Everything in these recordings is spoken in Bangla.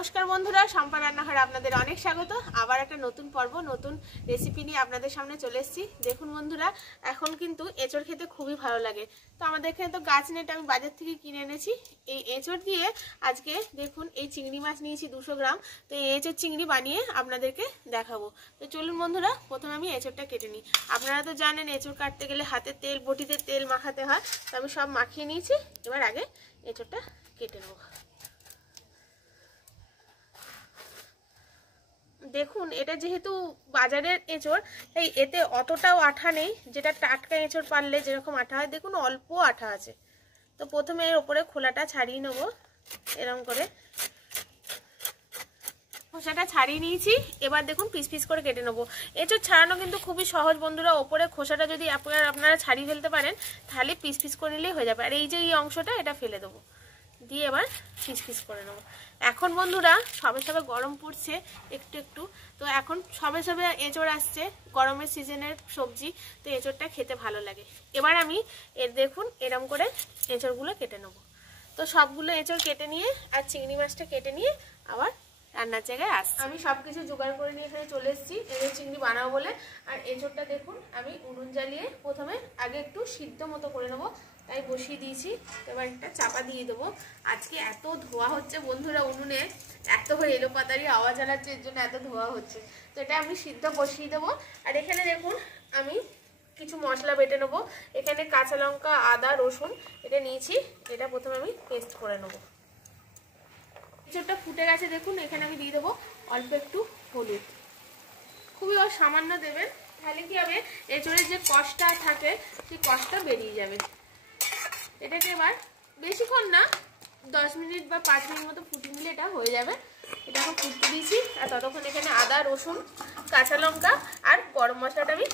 নমস্কার বন্ধুরা, সম্পা রান্নাঘরে আপনাদের অনেক স্বাগত। আবার একটা নতুন পর্ব, নতুন রেসিপি নিয়ে আপনাদের সামনে চলে এসেছি। দেখুন বন্ধুরা, এখন কিন্তু এঁচড় খেতে খুবই ভালো লাগে। তো আমাদের এখানে তো গাছ নেই, আমি বাজার থেকে কিনে এনেছি। এই এঁচড় দিয়ে আজকে দেখুন এই চিংড়ি মাছ নিয়েছি 200 গ্রাম। তো এই এঁচড় চিংড়ি বানিয়ে আপনাদেরকে দেখাবো। তো চলুন বন্ধুরা, প্রথমে আমি এঁচড়টা কেটে নিই। আপনারা তো জানেন এঁচড় কাটতে গেলে হাতে তেল, বটিতে তেল মাখাতে হয়। তো আমি সব মাখিয়ে নিয়েছি। এবার আগে এঁচড়টা কেটে নেব। দেখুন, এটা যেহেতু বাজারের এঁচড়, তাই এতে অতটাও আঠা নেই। যেটা টাটকা এঁচড় পারলে যেরকম আঠা হয়, দেখুন অল্প আঠা আছে। তো প্রথমে এর ওপরে খোলাটা ছাড়িয়ে নেব। এরকম করে খোসাটা ছাড়িয়ে নিয়েছি। এবার দেখুন পিস পিস করে কেটে নেবো। এঁচড় ছাড়ানো কিন্তু খুবই সহজ বন্ধুরা। ওপরে খোসাটা যদি আপনারা ছাড়িয়ে ফেলতে পারেন, তাহলে পিস পিস করে নিলেই হয়ে যাবে। আর এই যে এই অংশটা, এটা ফেলে দেবো, দিয়ে এবার পিস পিস করে নেবো। এখন বন্ধুরা সবে সবে গরম পড়ছে একটু একটু, তো এখন সবে সবে এঁচড় আসছে, গরমের সিজনের সবজি, তো এঁচড়টা খেতে ভালো লাগে। এবার আমি দেখুন এরম করে এঁচড়গুলো কেটে নেবো। তো সবগুলো এঁচড় কেটে নিয়ে আর চিংড়ি মাছটা কেটে নিয়ে আবার রান্নার জায়গায় আসছি। আমি সবকিছু জোগাড় করে নিয়ে এখানে চলে এসেছি এঁচড় চিংড়ি বানাবো বলে। আর এঁচড়টা দেখুন আমি উনুন জ্বালিয়ে প্রথমে আগে একটু সিদ্ধ মতো করে নেবো, তাই বসিয়ে দিয়েছি। এবার একটা চাপা দিয়ে দেবো। আজকে এত ধোয়া হচ্ছে বন্ধুরা উনুনে, এত এলোপাতারি আওয়াজ আনাচ্ছে, এর জন্য এত ধোয়া হচ্ছে। তো এটা আমি সিদ্ধ বসিয়ে দেবো। আর এখানে দেখুন আমি কিছু মশলা বেটে নেবো। এখানে কাঁচা লঙ্কা, আদা, রসুন এটা নিয়েছি। এটা প্রথমে আমি পেস্ট করে নেবো। এঁচড়টা ফুটে গেছে দেখুন। এখানে আমি দিয়ে দেবো অল্প একটু হলুদ, খুবই সামান্য দেবেন, তাহলে কি হবে, এঁচড়ের যে কষটা থাকে সেই কষটা বেরিয়ে যাবে। এটাকে এবার বেশিক্ষণ না, 10 মিনিট বা 5 মিনিট মতো ফুটিয়ে নিলে এটা হয়ে যাবে। এটা এখন ফুটতে দিয়েছি। আর ততক্ষণ এখানে আদা, রসুন, কাঁচা লঙ্কা আর গরম মশলাটা আমি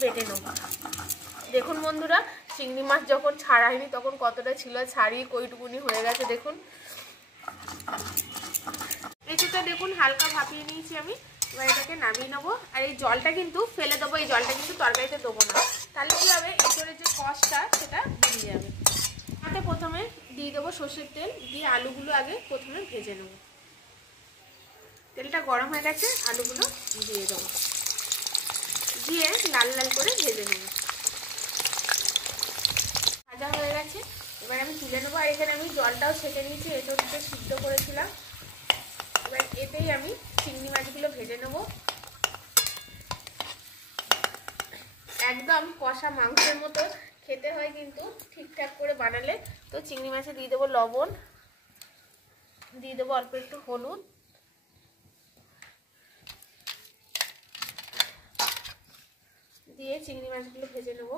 বেটে নেব। দেখুন বন্ধুরা, চিংড়ি মাছ যখন ছাড়াইনি তখন কতটা ছিল, ছাড়িয়ে কইটুকুনি হয়ে গেছে দেখুন। এঁচড়টা দেখুন হালকা ভাপিয়ে নিয়েছি আমি। এবার এটাকে নামিয়ে নেবো। আর এই জলটা কিন্তু ফেলে দেবো, এই জলটা কিন্তু তরকারিতে দেবো না, তাহলে কি হবে, এঁচড়ের যে কষটা সেটা বেরিয়ে যাবে। তাতে প্রথমে দিয়ে দেবো সর্ষের তেল, দিয়ে আলুগুলো আগে প্রথমে ভেজে নেব। তেলটা গরম হয়ে গেছে, আলুগুলো দিয়ে দেবো, দিয়ে লাল লাল করে ভেজে নেব। ভাজা হয়ে গেছে, এবার আমি তুলে নেবো। আর এখানে আমি জলটাও ছেঁকে নিয়েছি, এঁচড়টা সিদ্ধ করেছিলাম। এবার এতেই আমি চিংড়ি মাছগুলো ভেজে নেব। একদম কষা মাংসের মতো খেতে হয় কিন্তু ঠিকঠাক করে বানালে। তো চিংড়ি মাছে দিয়ে দেবো লবণ, দিয়ে দেবো অল্প একটু হলুদ, দিয়ে চিংড়ি মাছগুলো ভেজে নেব।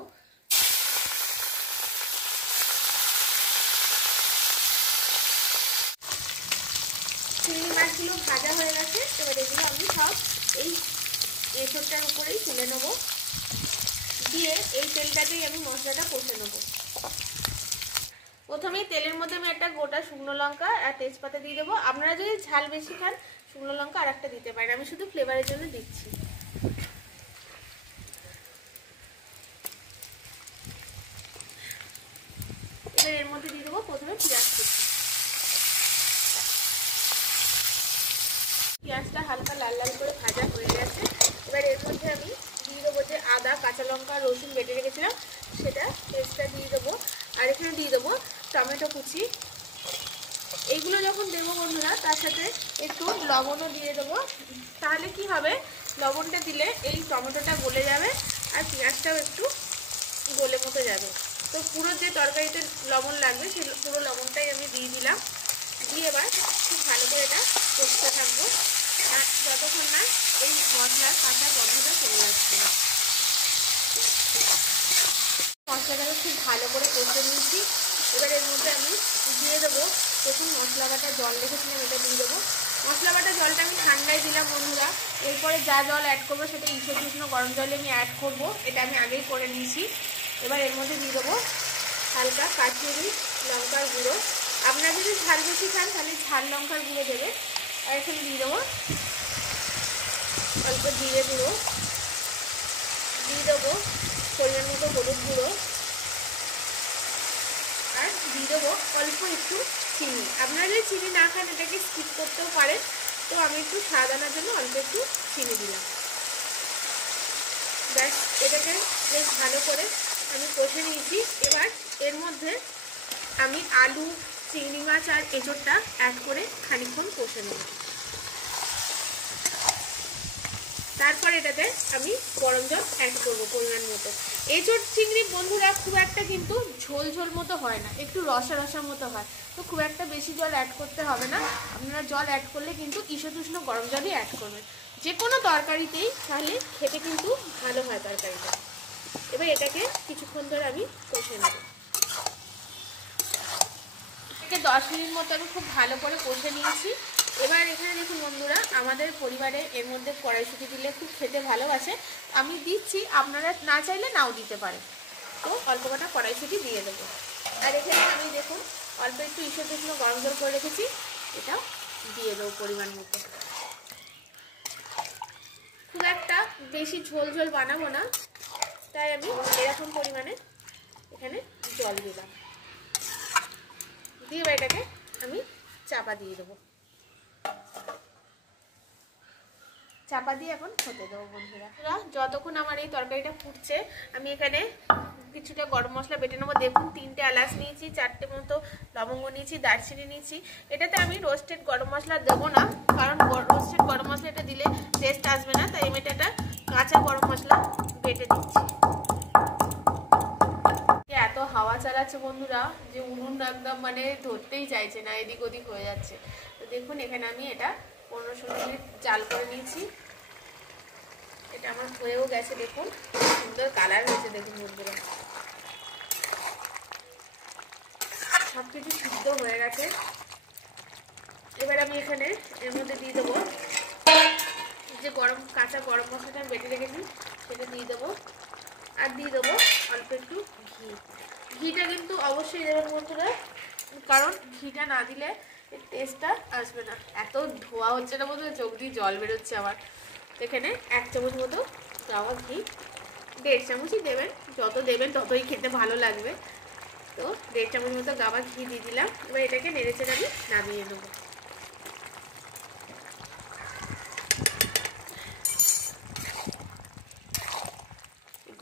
চিংড়ি মাছগুলো ভাজা হয়ে গেছে। এবার এগুলো আমি সব এই এঁচড়টার উপরেই তুলে নেব, দিয়ে এই তেলটাতেই আমি মশলাটা কষে নেব। প্রথমেই তেলের মধ্যে আমি একটা গোটা শুকনো লঙ্কা আর তেজপাতা দিয়ে দেবো। আপনারা যদি ঝাল বেশি খান, শুকনো লঙ্কা আর একটা দিতে পারেন, আমি শুধু ফ্লেভারের জন্য দিচ্ছি। এবার এর মধ্যে দিয়ে দেবো প্রথমে পেঁয়াজ কুচি। পেঁয়াজটা হালকা লাল লাল করে ভাজা হয়ে গেছে। এবার এর মধ্যে আমি দিয়ে দেবো যে আদা, কাঁচা লঙ্কা, রসুন বেটে রেখেছিলাম, সেটা পেস্টটা দিয়ে দেবো। আর এখানে দিয়ে দেবো টমেটো কুচি। এইগুলো যখন দেবো বন্ধুরা, তার সাথে একটু লবণও দিয়ে দেবো। তাহলে কি হবে, লবণটা দিলে এই টমেটোটা গলে যাবে আর পেঁয়াজটাও একটু গলে মতো যাবে। তো পুরো যে তরকারিতে লবণ লাগবে সেই পুরো লবণটাই আমি দিয়ে দিলাম। দিয়ে এবার খুব ভালো করে এটা কষতে থাকবো, আর যতক্ষণ না এই মশলার কাঁচা গন্ধটা চলে যাচ্ছে। মশলাটাকে খুব ভালো করে কষে নিয়েছি। এবার এর মধ্যে আমি দিয়ে দেবো দেখুন মশলা বাটা জল রেখেছিলাম, এটা দিয়ে দেবো। মশলা বাটা জলটা আমি ঠান্ডায় দিলাম বন্ধুরা। এরপরে যা জল অ্যাড করবো সেটা ঈষৎ উষ্ণ গরম জলে আমি অ্যাড করব, এটা আমি আগেই করে নিয়েছি। এবার এর মধ্যে দিয়ে দেবো হালকা কাশ্মীরি লঙ্কার গুঁড়ো। আপনারা যদি ঝাল বেশি খান তাহলে ঝাল লঙ্কার গুঁড়ো দেবে। আর এখানে দিয়ে দেবো অল্প জিরে গুঁড়ো, দিয়ে দেবো পরিমাণ মতো হলুদ গুঁড়ো, আর দিয়ে দেবো অল্প একটু চিনি। আপনারা যদি চিনি না খান এটাকে স্কিপ করতেও পারেন। তো আমি একটু স্বাদ আনার জন্য অল্প একটু চিনি দিলাম। ব্যাস, এটাকে বেশ ভালো করে আমি কষে নিয়েছি। এবার এর মধ্যে আমি আলু, চিংড়ি মাছ আর এঁচোড়টা অ্যাড করে খানিকক্ষণ কষে নেব। তারপর এটাতে আমি গরম জল অ্যাড করবো পরিমাণ মতো। এঁচোড় চিংড়ি বন্ধুরা খুব একটা কিন্তু ঝোল ঝোল মতো হয় না, একটু রসা রসা মতো হয়। তো খুব একটা বেশি জল অ্যাড করতে হবে না। আপনারা জল অ্যাড করলে কিন্তু ঈষৎ গরম জলই অ্যাড করবেন যে কোনো তরকারিতেই, তাহলে খেতে কিন্তু ভালো হয় তরকারিটা। এবার এটাকে কিছুক্ষণ ধরে আমি কষে নেব। এটাকে 10 মিনিট মতো আমি খুব ভালো করে কষে নিয়েছি। এবার এখানে দেখুন বন্ধুরা, আমাদের পরিবারে এর মধ্যে কড়াইশুঁটি দিলে খুব খেতে ভালোবাসে। আমি দিচ্ছি, আপনারা না চাইলে নাও দিতে পারেন। তো অল্প কটা কড়াইশুঁটি দিয়ে দেবো। আর এখানে আমি দেখুন অল্প একটু ঈষৎ গরম জল করে রেখেছি, এটাও দিয়ে দেবো পরিমাণ মতো। খুব একটা বেশি ঝোল ঝোল বানাবো না, তাই আমি এরকম পরিমাণে এখানে জল দিলাম। দিয়ে এটাকে আমি চাপা দিয়ে দেবো। চাপা দিয়ে এখন হতে দেবো বন্ধুরা। যতক্ষণ আমার এই তরকারিটা ফুটছে, আমি এখানে কিছুটা গরম মশলা বেটে নেবো। দেখুন 3টে এলাচ নিয়েছি, 4টে মতো লবঙ্গ নিয়েছি, দারচিনি নিয়েছি। এটাতে আমি রোস্টেড গরম মশলা দেবো না, কারণ রোস্টেড গরম মশলা এটা দিলে টেস্ট আসবে না, তাই আমি এটা কাঁচা গরম মশলা বেটে দিচ্ছি। এত হাওয়া চালাচ্ছে বন্ধুরা যে উনুন একদম মানে ধরতেই চাইছে না, এদিক ওদিক হয়ে যাচ্ছে। তো দেখুন এখানে আমি এটা 15-16 মিনিট জাল করে নিয়েছি। এটা আমার হয়েও গেছে, দেখুন সুন্দর কালার হয়েছে। দেখুন বন্ধুরা সব কিছু সিদ্ধ হয়ে গেছে। এবার আমি এখানে এর মধ্যে দিয়ে দেবো যে কাঁচা গরম মশলাটা বেটে রেখেছি, সেটা দিয়ে দেবো। আর দিয়ে দেবো অল্প একটু ঘি। ঘিটা কিন্তু অবশ্যই দেবেন বন্ধুরা, কারণ ঘিটা না দিলে এর টেস্টটা আসবে না। এত ধোয়া হচ্ছে না বন্ধুরা, চোখ দিয়ে জল বেরোচ্ছে আমার। এখানে 1 চামচ মতো গাওয়া ঘি, 1.5 চামচই দেবেন, যত দেবেন ততই খেতে ভালো লাগবে। তো 1.5 চামচ মতো গাওয়া ঘি দিয়ে দিলাম। এবার এটাকে নেড়েচেড়ে আমি নামিয়ে নেবো।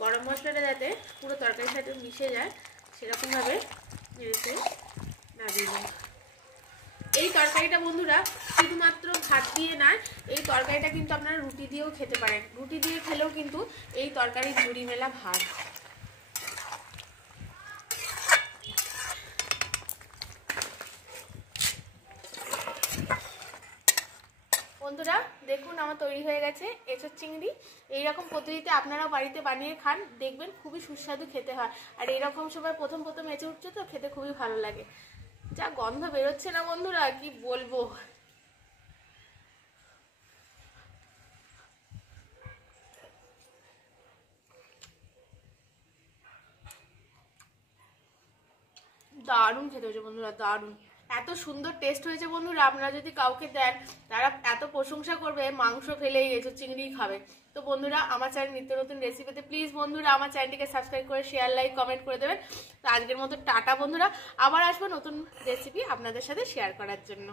গরম মশলাটা যাতে পুরো তরকারির সাথে মিশে যায় সেরকমভাবে নেড়েচেড়ে নামিয়ে নেব। এই তরকারিটা বন্ধুরা শুধুমাত্র ভাত দিয়ে নয়, এই তরকারিটা কিন্তু আপনারা রুটি দিয়েও খেতে পারেন। রুটি দিয়ে খেলেও কিন্তু এই তরকারির ঝুড়ি মেলা ভাত। বন্ধুরা দেখুন আমার তৈরি হয়ে গেছে এঁচোড় চিংড়ি। এইরকম পদ্ধতিতে আপনারাও বাড়িতে বানিয়ে খান, দেখবেন খুবই সুস্বাদু খেতে হয়। আর এইরকম সময় প্রথম এঁচোড় উঠছে তো খেতে খুবই ভালো লাগে। যা গন্ধ বেরোচ্ছে না বন্ধুরা, কি বলবো। দারুণ খেতে হয়েছে বন্ধুরা, দারুণ। এত সুন্দর টেস্ট হয়েছে বন্ধুরা, আপনারা যদি কাউকে দেন তারা এত প্রশংসা করবে, মাংস ফেলেই এঁচোড় চিংড়ি খাবে। তো বন্ধুরা আমার চ্যানেল নিত্য নতুন রেসিপিতে প্লিজ বন্ধুরা আমার চ্যানেলটিকে সাবস্ক্রাইব করে শেয়ার, লাইক, কমেন্ট করে দেবেন। তো আজকের মতো টাটা বন্ধুরা, আবার আসবো নতুন রেসিপি আপনাদের সাথে শেয়ার করার জন্য।